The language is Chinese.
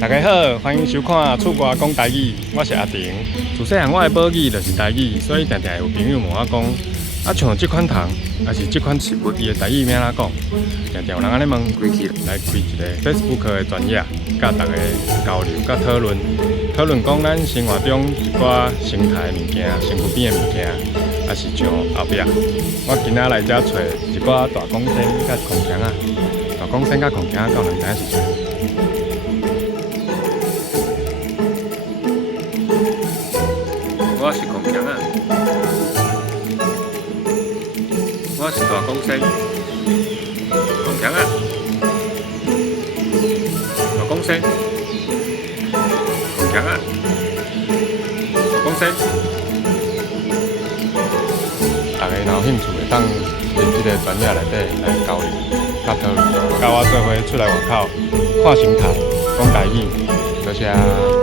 大家好，欢迎收看《厝外讲台语》，我是阿婷。自细汉我的母语就是台语，所以常常有朋友问我讲，像这款糖，还是这款食物，伊的台语要安怎讲？常常有人安尼问，来开一个 Facebook 的专页，甲大家交流、甲讨论讲咱生活中一寡生态物件、身躯边的物件，还是像后壁，我今仔来遮找一寡大公生甲空腔啊，大公生甲空腔到两知是啥？我是空腔啊，我是大公生，空腔啊，大公生，空腔啊，大公生。大家若有兴趣会当连这个专业内底来交流、甲讨论，甲我做伙出来外口看生态、讲台语，多谢。